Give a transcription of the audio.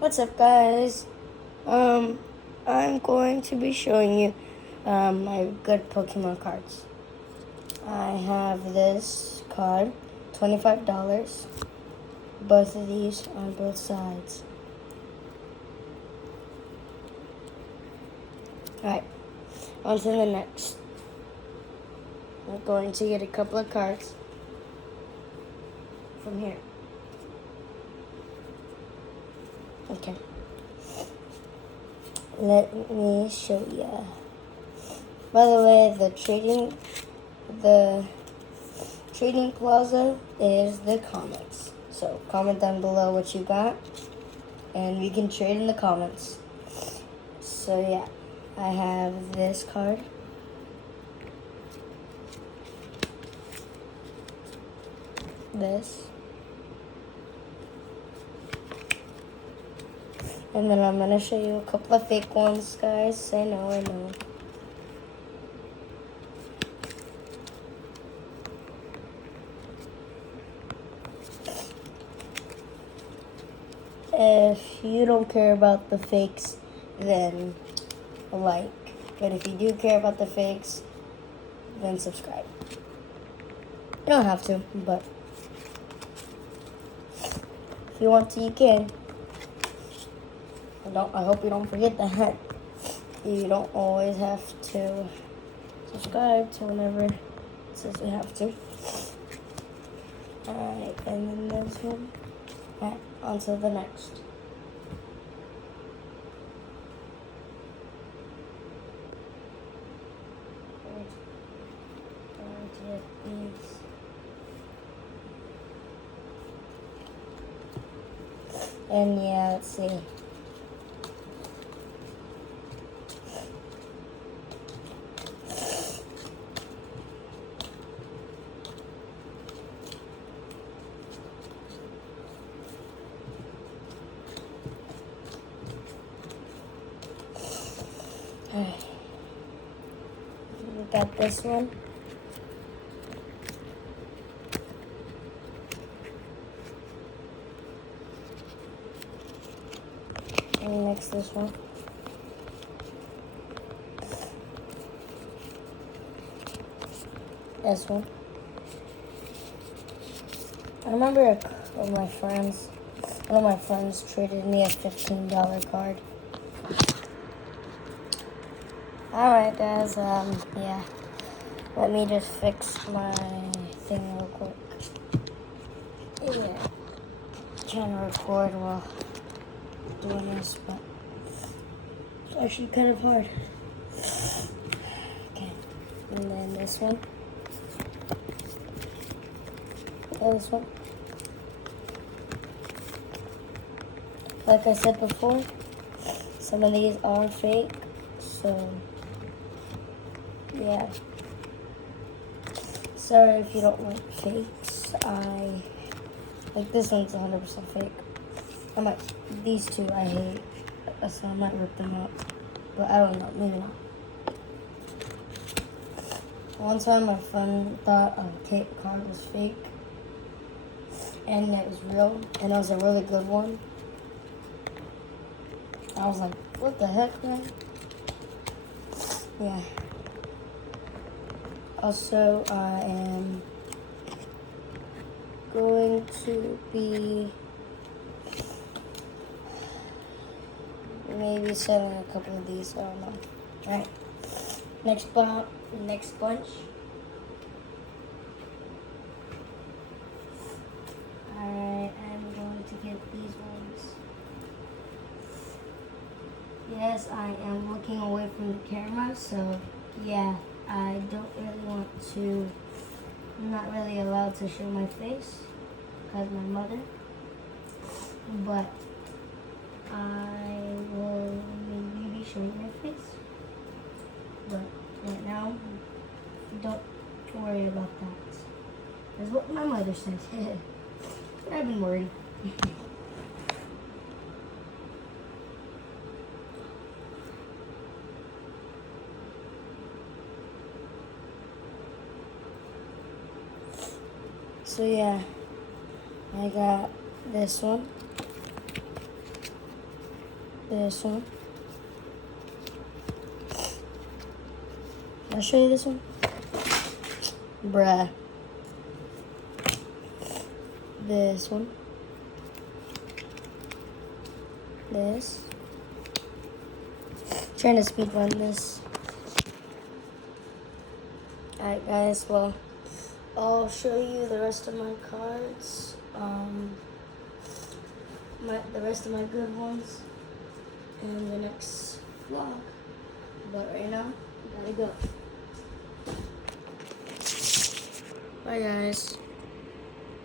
What's up, guys? I'm going to be showing you my good Pokemon cards. I have this card, $25. Both of these on both sides. Alright, on to the next. I'm going to get a couple of cards from here. Okay. Let me show you. By the way, the trading plaza is the comments. So comment down below what you got, and we can trade in the comments. So yeah, I have this card. This. And then I'm going to show you a couple of fake ones, guys. I know. If you don't care about the fakes, then like. But if you do care about the fakes, then subscribe. You don't have to, but if you want to, you can. I hope you don't forget that. You don't always have to subscribe to whenever it says you have to. Alright, and then this one. Alright, on to the next. And yeah, let's see. We got this one. And next this one. This one. I remember one of my friends traded me a $15 card. Alright guys, yeah. Let me just fix my thing real quick. Yeah. Trying to record while doing this, but it's actually kind of hard. Okay. And then this one. And this one. Like I said before, some of these are fake, so yeah. Sorry if you don't like fakes. Like this one's 100% fake. These two I hate, so I might rip them up. But I don't know, maybe not. One time my friend thought a tape card was fake, and it was real, and it was a really good one. I was like, what the heck, man? Yeah. Also, I am going to be maybe selling a couple of these. I don't know. Alright. Next bunch. Alright, I'm going to get these ones. Yes, I am looking away from the camera, so yeah, I don't really want to, I'm not really allowed to show my face because my mother, but I will maybe be showing my face. But right now, don't worry about that. That's what my mother said. I've been worried. So yeah, I got this one. This one. I'll show you this one. Bruh. This one. This. Trying to speed run this. Alright guys, well, I'll show you the rest of my cards. The rest of my good ones in the next vlog. But right now, gotta go. Bye guys.